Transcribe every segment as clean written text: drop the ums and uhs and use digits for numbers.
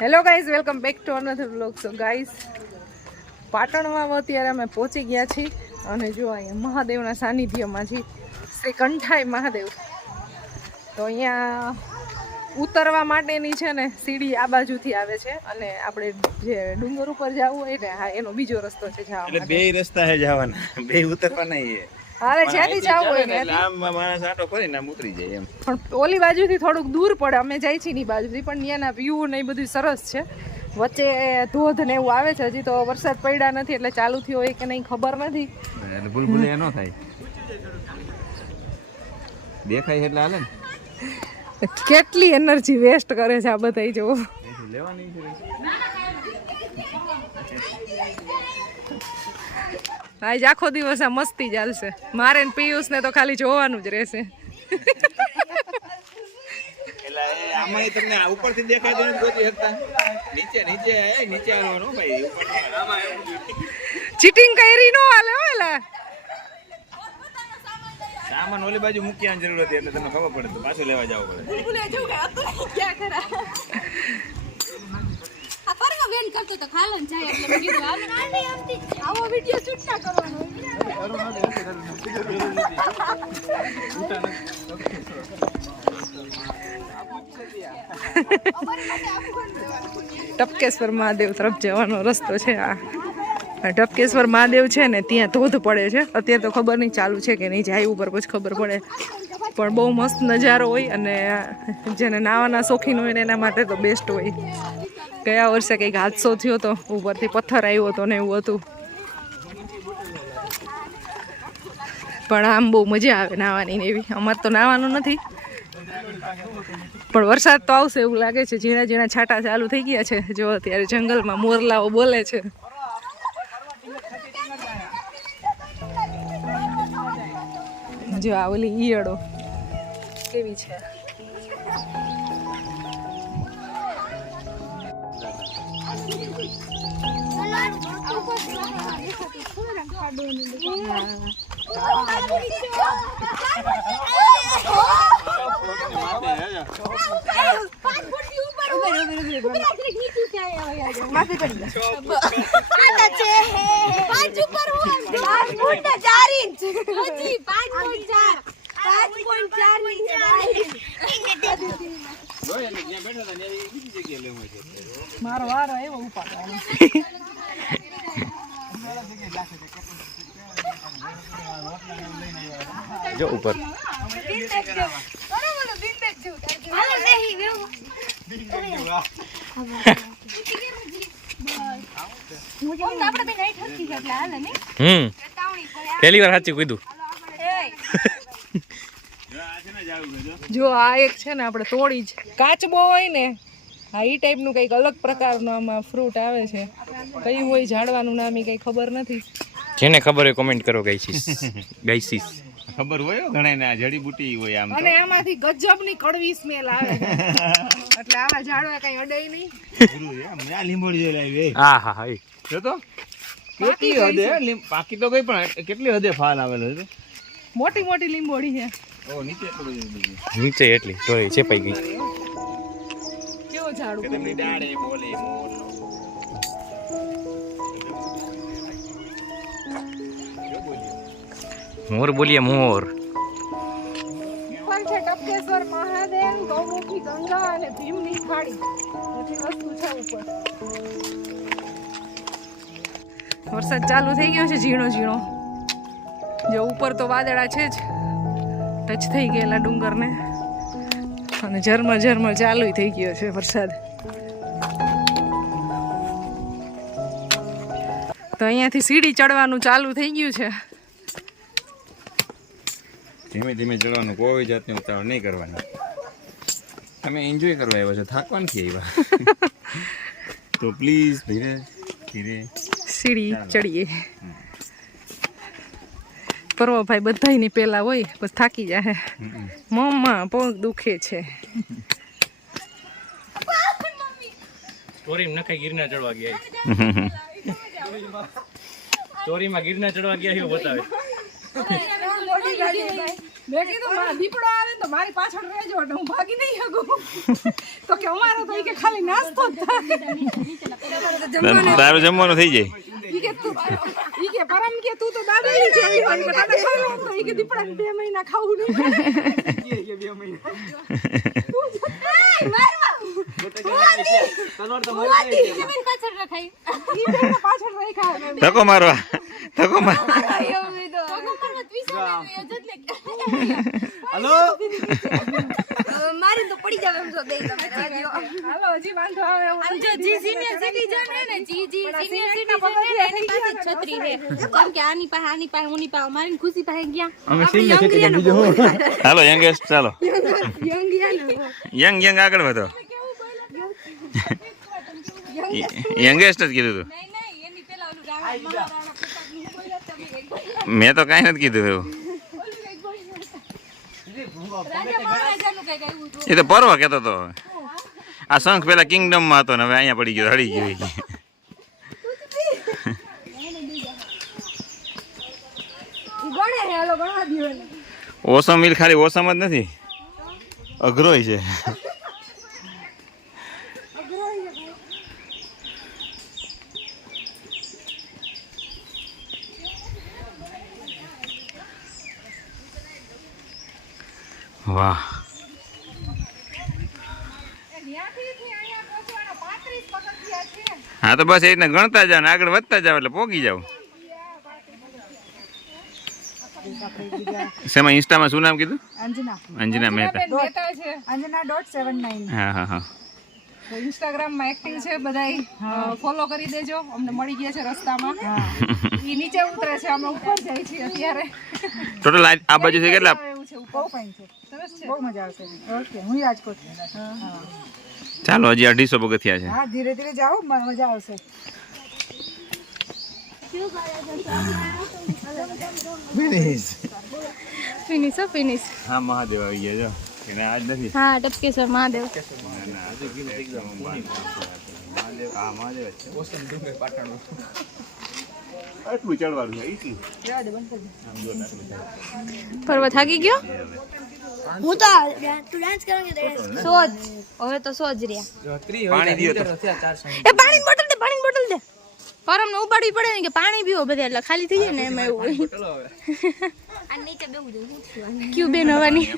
Hello guys, welcome back to another vlog. So guys, પાટણમાં અત્યારે અમે પહોંચી ગયા છીએ અને જો અહીંયા મહાદેવના સાનિધ્યમાં છીએ, શ્રી કંઠાઈ મહાદેવ. તો અહીંયા ઉતરવા માટેની છે ને સીડી આ બાજુથી આવે છે અને આપણે જે ડુંગર ઉપર જવું હોય ને, હા, એનો બીજો રસ્તો છે જવા માટે. બે રસ્તા છે જવાના, બે ઉતરવાના છે. હારે જ્યાંથી જવું હોય ને આમ માણસ આટો કરીને આમ ઉતરી જાય એમ. પણ ઓલી બાજુથી થોડુંક દૂર પડે, અમે જાય છીએ ની બાજુથી, પણ ત્યાંના વ્યૂ ને એ બધું સરસ છે. વચ્ચે ધોધ ને એવું આવે છે, હજી તો વરસાદ પડ્યા નથી એટલે ચાલુ થયો હોય કે નહીં ખબર નથી. ભૂલભૂલિયા ન થાય, દેખાય એટલે હાલે ને. કેટલી એનર્જી વેસ્ટ કરે છે આ બધા, જો લેવાની છે. આજ આખો દિવસ આ મસ્તી ચાલશે. મારે ને પિયુષ ને તો ખાલી જોવાનું જ રહેશે. એટલે આમાં તમને ઉપરથી દેખાય તો ગોતી શકતા, નીચે નીચે નીચે આવવાનું ભાઈ. ચીટિંગ કરી નો હાલે હો. એલા સામાન ઓલી બાજુ મૂકવાની જરૂર હતી એટલે તમને ખબર પડે તો પાછું લેવા જવું પડે. કરતો તો ખાલન જાય એટલે મેં કીધું આવો વિડિયો શૂટ ના કરવાનો. ટપકેશ્વર મહાદેવ તરફ જવાનો રસ્તો છે આ. ટપકેશ્વર મહાદેવ છે ને ત્યાં ધોધ પડે છે. અત્યારે તો ખબર નહીં ચાલુ છે કે નહીં, જાય ઉપર પછી ખબર પડે. પણ બહુ મસ્ત નજારો હોય અને જેને નાવાના શોખીન હોય ને એના માટે તો બેસ્ટ હોય. ગયા વર્ષે કંઈક હાદસો થયો હતો, ઉપરથી પથ્થર આવ્યો હતો ને એવું હતું. પણ આમ બહુ મજા આવે નાવાની ને એવી. અમારે તો નાવાનું નથી, પણ વરસાદ તો આવશે એવું લાગે છે. ઝીણા ઝીણા છાંટા ચાલુ થઈ ગયા છે. જો અત્યારે જંગલમાં મોરલાઓ બોલે છે. જો આ ઓલી ઈયળો કેવી છે. મારો વારો એવો ઉપાડવાનો. જો ઉપર પહેલી વાર સાચું કીધું. જો આ એક છે ને આપણે તોડી જ કાચબો હોય ને, હા, એ ટાઈપનું કંઈક અલગ પ્રકારનું આમાં ફ્રૂટ આવે છે. કયું હોય ઝાડવાનું નામ એ કંઈ ખબર નથી. જેને ખબર હોય કોમેન્ટ કરો. ગાઈસીસ ખબર હોય ઘણા ને, આ જડીબુટી હોય આમ. અને આમાંથી ગજબની કડવી સ્મેલ આવે છે. એટલે આવા ઝાડવા કઈ અડે નહીં. આ લીંબોડી લાવી. હા હા હા, જો તો કેટલી હદે પાકી તો ગઈ, પણ કેટલી હદે ફાલ આવેલો છે. મોટી મોટી લીંબોડી છે. ઓ નીચે નીચે એટલી ઢોળી ચેપાઈ ગઈ. કેવો ઝાડ તેમની ડાળે બોલે મોર બોલીએ મોર. ઉપર છે ટપકેશ્વર મહાદેવ, ગૌમુખી ગંગા અને ભીમની ખાડી. બધી વસ્તુ છે ઉપર. વરસાદ ચાલુ થઈ ગયો છે ઝીણો ઝીણો. જો ઉપર તો વાદળા છે જ, ટચ થઈ ગયેલા ડુંગરને, અને ઝરમર ઝરમર ચાલુ થઈ ગયો છે વરસાદ. તો અહીંયાથી સીડી ચડવાનું ચાલુ થઈ ગયું છે. ધીમે ધીમે ચડવાનું, કોઈ જાતની ઉતાવળ નહીં કરવાની. તમે એન્જોય કરવા આવ્યા છો, થાકવા નથી આવ્યા. તો પ્લીઝ ધીરે ધીરે સીડી ચડીએ. પર્વભાઈ બધાયની પેલા હોય, બસ થાકી જાય. મમ્મા પગ દુખે છે. સ્ટોરી નખાઈ ગિરનાર ચડવા ગયા. સ્ટોરીમાં ગિરનાર ચડવા ગયા એવું બતાવે. મેં કીધું મારા દીપડો આવે ને તો મારી પાછળ રહેજો એટલે હું ભાગી નહીં શકું. તો કે અમારો તો ઈ કે ખાલી નાસ્તો જ થાય. તારું જમવાનું થઈ જાય. ઈ કે પરમ કે તું તો દાદાની જેવી હોય કે તને ખાવું તો ઈ કે દીપડા 2 મહિના ખાવું નહીં મળે. કે 2 મહિના ધક્કો મારવા ધક્કો માર. મારી તો પડી જાવ એમ તો દે તમે હાલો હજી વાંધો આવે એવું જો જી સિનિયર સિટીઝન હે ને જી સિનિયર સિટીઝન હે ને એની પાસે છત્રી હે કેમ કે આની પાસે ઉની પાસે મારી ખુશી પાસે ગયા અમે સિનિયર સિટીઝન બીજો હાલો યંગેસ્ટ ચાલો યંગ આગળ વધો. યંગેસ્ટ જ કીધું તું. નહીં એની પેલા ઓલું મહારાણા પ્રતાપનું બોલ્યા તમે એક મેં તો કાંઈ નથી કીધું એવું. રાજા મહારાજાનું કઈક આવ્યું હતું એ તો પર્વ કહેતો હતો. આ શંખ પેલા કિંગડમમાં હતો ને હવે અહીંયા પડી ગયો હળી ગયો. ગણે હે હાલો ગણવા દીયો ને ઓસમ મિલ ખાલી ઓસમ જ નથી, અઘરોય છે. વાહ. હા તો બસ એ રીતના ગણતા જાવ ને આગળ વધતા જાવ એટલે પોગી જાવ. શેમાં ઇન્સ્ટામાં શું નામ કીધું? અંજના મહેતા. મહેતા છે અંજના.79 હા હા હા. તો ઇન્સ્ટાગ્રામમાં એક્ટિવ છે બધાય ફોલો કરી દેજો. અમને મળી ગયા છે રસ્તામાં. ઈ નીચે ઉતરે છે અમે ઉપર જાય છીએ અત્યારે. ટોટલ આ બાજુ છે કેટલા? એવું છે બહુ ફાઇન છે, બહુ મજા આવશે. ઓકે, હું રાજકોટ. હા ચાલો હજી 250 પગથિયા છે. હા, ધીરે ધીરે જાઓ, મજા આવશે. ફિનિશ હા મહાદેવ આવી ગયા જો. એને આજ નથી. હા ટપકેશ્વર મહાદેવ આટલું ચડવાનું છે એટલું. પર્વ થાકી ગયો હું તો તું ડાન્સ કરોગે સોજ હવે તો સોજ રહ્યા પાણી દીયો તો. એ પાણી બોટલ દે પરમ ને ઉપાડવી પડે ને કે પાણી પીવો બધા એટલે ખાલી થઈ જાય ને એમાં એવું આ નીચે બેહું દે હું થયું ક્યુ બેન હવાની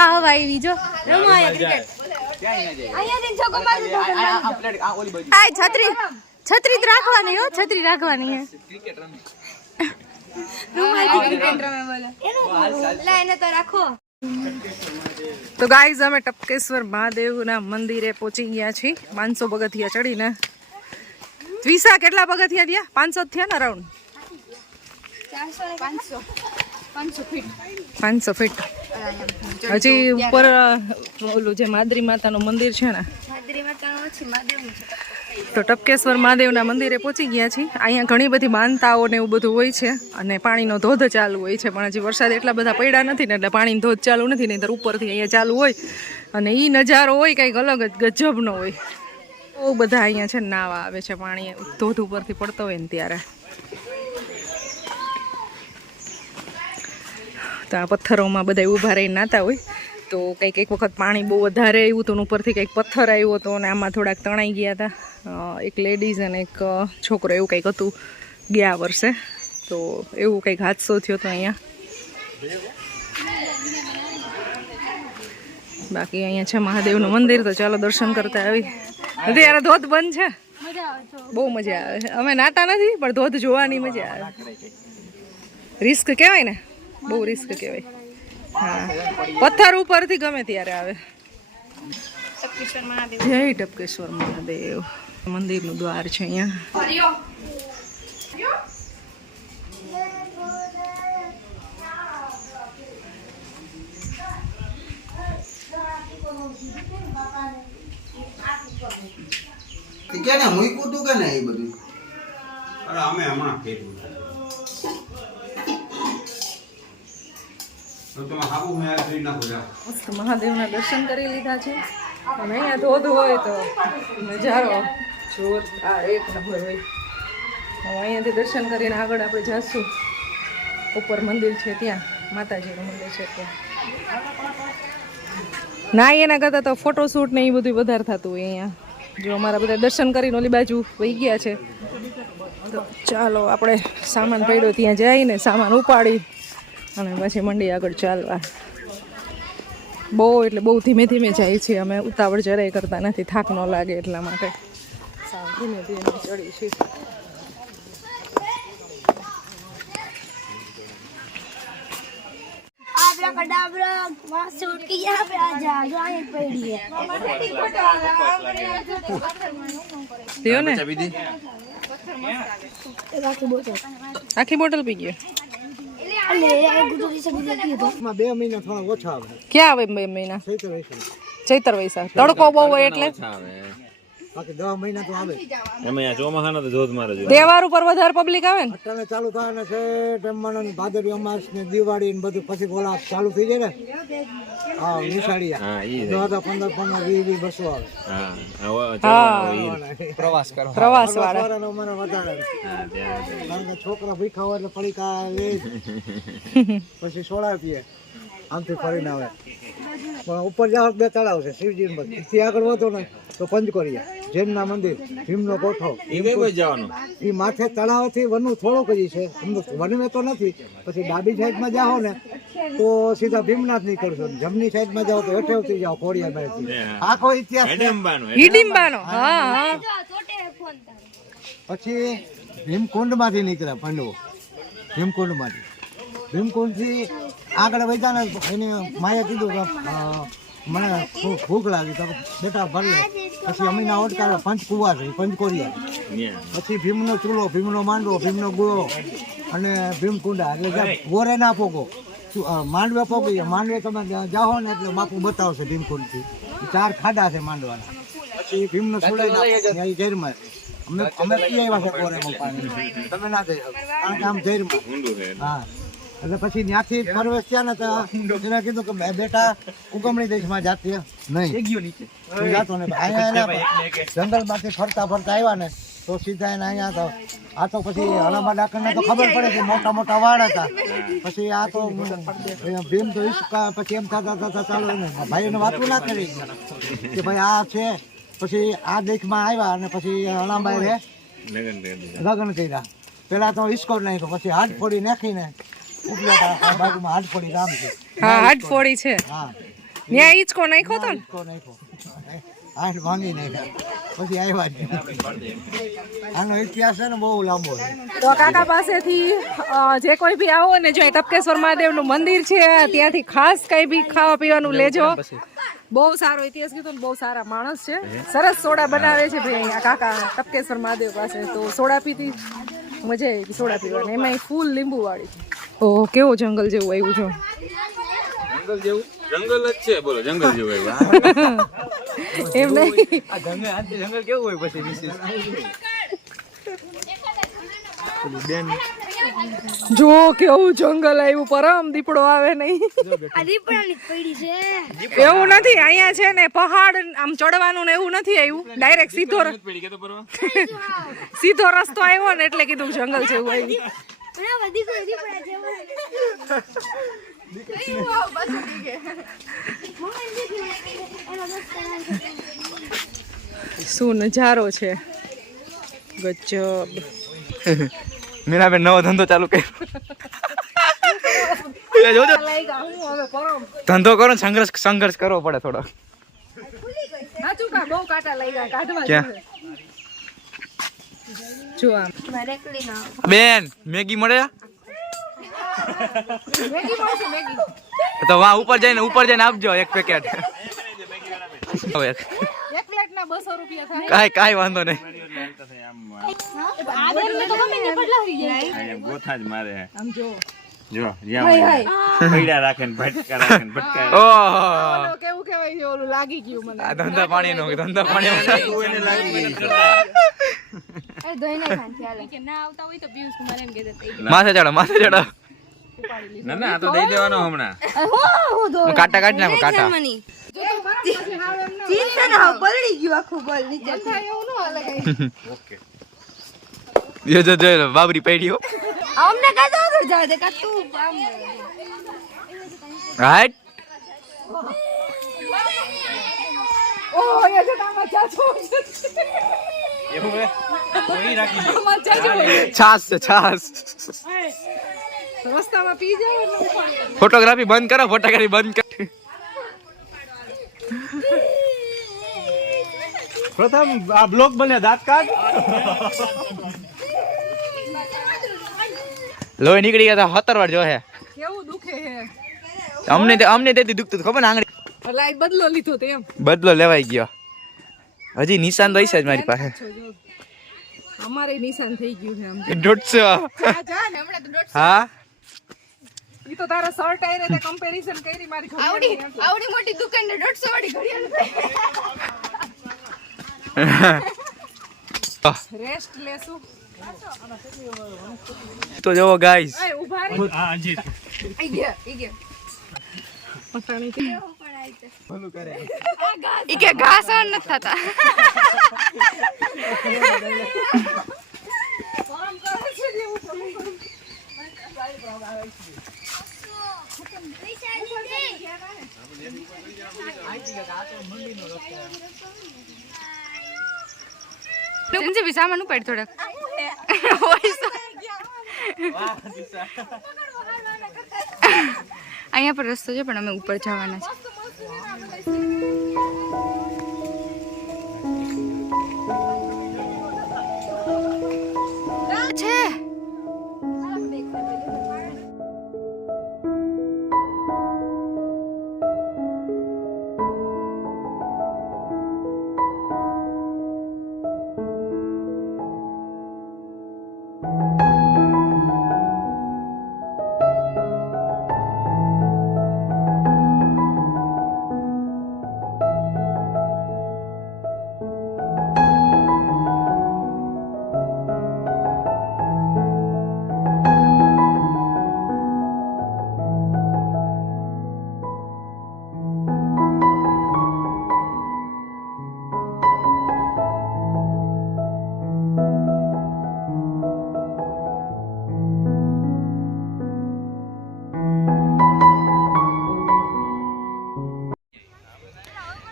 આ હવા આવી જો રમો આયા ક્રિકેટ આયા જઈને છોકો મારી દો આ પ્લેટ આ ઓલી બાજુ આ છત્રી જ રાખવાની હો છત્રી રાખવાની હે ક્રિકેટ રમી રૂમાલ ક્રિકેટ રમે બોલે લા એને તો રાખો. તો ગાઈઝ અમે ટપકેશ્વર મહાદેવના મંદિરે પહોંચી ગયા છીએ. 500 પગથિયા ચડીને. ત્વિષા કેટલા પગથિયા થયા? 500 થયા ને અરાઉન્ડ 500 ફીટ. હજી ઉપર ઓલું જે માદરી માતાનું મંદિર છે ને તો ટપકેશ્વર મહાદેવના મંદિરે પહોંચી ગયા છીએ. અહીંયા ઘણી બધી માનતાઓ ને એવું બધું હોય છે અને પાણીનો ધોધ ચાલુ હોય છે, પણ હજી વરસાદ એટલા બધા પડ્યા નથી ને એટલે પાણીનો ધોધ ચાલુ નથી, નહીંતર ઉપરથી અહીંયા ચાલુ હોય અને એ નજારો હોય કંઈક અલગ જ ગજબનો હોય. બહુ બધા અહીંયા છે નાવા આવે છે, પાણી ધોધ ઉપરથી પડતો હોય ને ત્યારે. તો આ પથ્થરોમાં બધા ઊભા રહીને નાતા હોય તો કંઈક એક વખત પાણી બહુ વધારે આવ્યું તો ઉપરથી કંઈક પથ્થર આવ્યો હતો અને આમાં થોડાક તણાઈ ગયા હતા. એક લેડીઝ અને એક છોકરો એવું કંઈક હતું ગયા વર્ષે. તો એવું કંઈક હાદસો થયો હતો અહીંયા. બાકી અહીંયા છે મહાદેવનું મંદિર. તો ચાલો દર્શન કરતા આવી. અત્યારે ધોધ બંધ છે, બહુ મજા આવે. અમે નાતા નથી પણ ધોધ જોવાની મજા આવે. રિસ્ક કહેવાય ને, બહુ રિસ્ક કહેવાય. હા, પથ્થર ઉપરથી ગમે ત્યારે આવે. જય ટપકેશ્વર મહાદેવ. મંદિરનું દ્વાર છે અહીંયા. ક્યાં મૂક્યું તું કે ને એ બધું? અરે અમે હમણાં ફેરવું તો તમે હાબુ મેં આ જોઈ નાખો જા. મસ્ત મહાદેવના દર્શન કરી લીધા છે અને અહીંયા ધોધ હોય તો નજારો જોરદાર એક નંબર હોય. હવે અહીંયાથી દર્શન કરીને આગળ આપણે જઈશું ઉપર મંદિર છે ત્યાં માતાજીનું મંદિર છે ત્યાં. ના એના કરતાં તો ફોટોશૂટ ને એ બધું વધારે થતું હોય અહીંયા. જો અમારા બધા દર્શન કરીને ઓલી બાજુ વહી ગયા છે. તો ચાલો આપણે સામાન પડ્યો ત્યાં જઈને સામાન ઉપાડી અને પછી મંડી આગળ ચાલવા. બહુ એટલે બહુ ધીમે ધીમે જાય છે અમે, ઉતાવળ જરાય કરતા નથી, થાક ન લાગે એટલા માટે સાવ ધીમે ધીમે ચડી છે. થયો ને આખી બોટલ પી ગયો. 2 મહિના થોડા ઓછા આવે. ક્યાં આવે 2 મહિના? ચૈતર વૈશાખ. તડકો બહુ હોય એટલે બાકી 10 મહિના તો આવે. એમાં આ ચોમાસાનો તો ધોધમાર જ હોય. તહેવાર ઉપર વધારે પબ્લિક આવે ને. અત્યારે ચાલુ થાય ને છે ટેમ્માનો ભાદરવી અમાસ ને દિવાળી ને બધું પછી બોલા ચાલુ થઈ જાય ને. હા નિશાળિયા. હા ઈ 15 15 20 બસો આવે. પ્રવાસ વાળા છોકરાનો મને વધારે. કારણ કે છોકરા ભીખા હોય એટલે પડીકા લે પછી સોડા પીએ આમથી ફરીને આવે. પણ ઉપર જાવ 2 તળાવ છે શિવજી નું. થી આગળ વધો ને તો પંચકોરિયા જૈનના મંદિર, ભીમનો કોઠો. ઈ કઈ કોઈ જવાનું? એ માથે તળાવથી વનનું થોડુંક જ છે, વનમે તો નથી. પછી ડાબી સાઈડમાં જાઓ ને તો સીધા ભીમનાથ નીકળશો, જમણી સાઈડમાં જાઓ તો હેઠેવથી જાઓ ખોડિયારમાંથી. આખો ઇતિહાસ છે. હિડિંબાનો. હા હા. પછી ભીમકુંડમાંથી નીકળ્યા પાંડવો. ભીમકુંડથી આગળ વધ્યા ને એને માએ કીધું કે મને ભૂખ લાગી તો બેટા ભર લે. પછી અમીના ઓટકારો પંચકુવા છે, પંચકોરિયા. પછી ભીમનો ચૂલો, ભીમનો માંડવો, ભીમનો ગુળો અને ભીમકુંડા. એટલે જ્યાં ગોરે ના પોગો માંડવે પોગી, માંડવે તમે જાઓ ને એટલે બાપુ બતાવશે ભીમકુંડથી 4 ખાડા છે માંડવાના. પછી ભીમનો ચૂલો ઝેરમાં અમે પી આવ્યા છે ગોરેમાં પાણી, તમે ના જઈ શકો કારણ કે આમ ઝેરમાં. હા એટલે પછી ત્યાંથી પરવેશ થયા ને તો એને કીધું કે બેટા ઉગમણી દેશમાં જાતી નહીં, તું જાતો ને. અહીંયા જંગલમાંથી ફરતા આવ્યા ને તો સીધા એને અહીંયા તો આ તો પછી હલામા ડાકરને તો ખબર પડે કે મોટા મોટા વાળ હતા. પછી આ તો ભીમ તો ઈસકા પછી એમ થતા ચાલો ને ભાઈને વાતું ના કરી કે ભાઈ આ છે. પછી આ દેશમાં આવ્યા અને પછી હલામાએ લગ્ન કર્યા. પેલા તો ઈસ્કો નાખ્યો, પછી હાથ ફોડી નાખીને ઉપલા બાજુમાં હાથ ફોડી રામ છે. હા હાથ ફોડી છે. હા ત્યાં ઈચકો નાખ્યો તો ને. ઈસ્કો નાખ્યો, હાથ ભાંગી નાખ્યા. પછી આવ્યા જ. આનો ઇતિહાસ છે ને બહુ લાંબો છે. તો કાકા પાસેથી જે કોઈ બી આવો ને જો ટપકેશ્વર મહાદેવનું મંદિર છે ત્યાંથી ખાસ કઈ બી ખાવા પીવાનું લેજો. બહુ સારો ઇતિહાસ કીધો ને બહુ સારા માણસ છે. સરસ સોડા બનાવે છે ભાઈ અહીંયા કાકા ટપકેશ્વર મહાદેવ પાસે. તો સોડા પીતી મજા આવી સોડા પીવાની, એમાં ફૂલ લીંબુ વાળી. ઓ કેવો જંગલ જેવું આવ્યું છે. જંગલ જેવું જંગલ જ છે. બોલો જંગલ જેવું એમ નહીં. જંગલ કેવું હોય પછી વિશેષ જો કેવું જંગલ આવ્યું. પરમ દીપડો આવે નહીં એવું નથી. અહીંયા છે ને પહાડ આમ ચડવાનું ને એવું નથી આવ્યું. ડાયરેક્ટ સીધો રસ્તો આવ્યો ને એટલે કીધું જંગલ જેવું આવ્યું. શું નજારો છે, ગજબ. મીરાબેન નવો ધંધો ચાલુ કર્યો. જોજો ધંધો કરો ને સંઘર્ષ કરવો પડે થોડો. બહુ કાંટા લાગ્યા, કાઢવા ક્યાં? જો આમ બેન મેગી મળે મેગી મળશે, મેગી. તો વાહ ઉપર જઈને આપજો 1 પેકેટ. એક પ્લેટના 200 રૂપિયા થાય. કાઈ વાંધો નહીં. ગોથા જ મારે. આમ જો જો જ્યાં પૈડા રાખે ને ભટકા રાખે ને ભટકા. ઓહો કેવું કહેવાય છે ઓલું લાગી ગયું મને. આ ધંધા પાણી નો ધંધા પાણી એને લાગી માથે ચડો ના ના આ તો દઈ દેવાનો હમણાં. કાંટા કાઢી નાખો કાંટા. જો બાબરી પૈડીઓ અમને કાઢો જા દે કા તું રાઈટ ઓહ એ જો તામાં ચાચો આમાં ચાચો છાસ છે છાસ રસ્તામાં પી જાય એટલે ઉપાડી ફોટોગ્રાફી બંધ કરો ફોટોગ્રાફી બંધ કરો પ્રથમ આ બ્લોગ બને દાંત કાઢ લોહી નીકળી ગયા હતા 17 વાર જો હે કેવું દુખે હે અમને તેથી દુખતું હતું, ખબર ને આંગળી લાઈટ બદલો લીધો તે એમ બદલો લેવાઈ ગયો. હજી નિશાન રહી છે જ મારી પાસે અમારે નિશાન થઈ ગયું છે આમ 150. જા ને હમણાં તો 150 હા ઈ તો તારા શર્ટ આઈને તે કમ્પેરીઝન કરી મારી આવડી આવડી મોટી દુકાન ને 150 વાળી ઘડિયાળ રેસ્ટ લેશું તો જોવો ગાઈસ એ ઉભા રહી ઈ ગયા પટાણી કે ઈ કે ઘાસ ન થતા કામ કરે છે જેવું સંજીવી સામાન ઉપાડ થોડાક અહીંયા પર રસ્તો છે પણ અમે ઉપર જવાના છે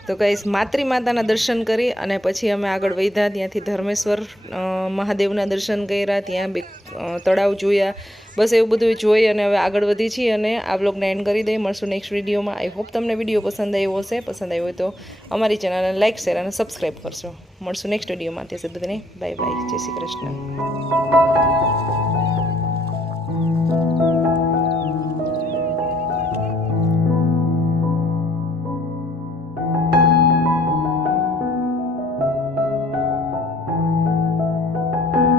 તો ગાઈસ માતૃ માતાના દર્શન કરી અને પછી અમે આગળ વધ્યા. ત્યાંથી ધર્મેશ્વર મહાદેવના દર્શન કર્યા, ત્યાં બે તળાવ જોયા, બસ એવું બધું જોઈ અને હવે આગળ વધી છીએ અને આ બ્લોગને એન્ડ કરી દઈએ. મળશું નેક્સ્ટ વિડીયોમાં. આઈ હોપ તમને વિડીયો પસંદ આવ્યો હશે. પસંદ આવ્યો હોય તો અમારી ચેનલને લાઇક શેર અને સબસ્ક્રાઈબ કરશો. મળશું નેક્સ્ટ વિડીયોમાં. ત્યાં સુધી બધાને બાય બાય. જય શ્રી કૃષ્ણ.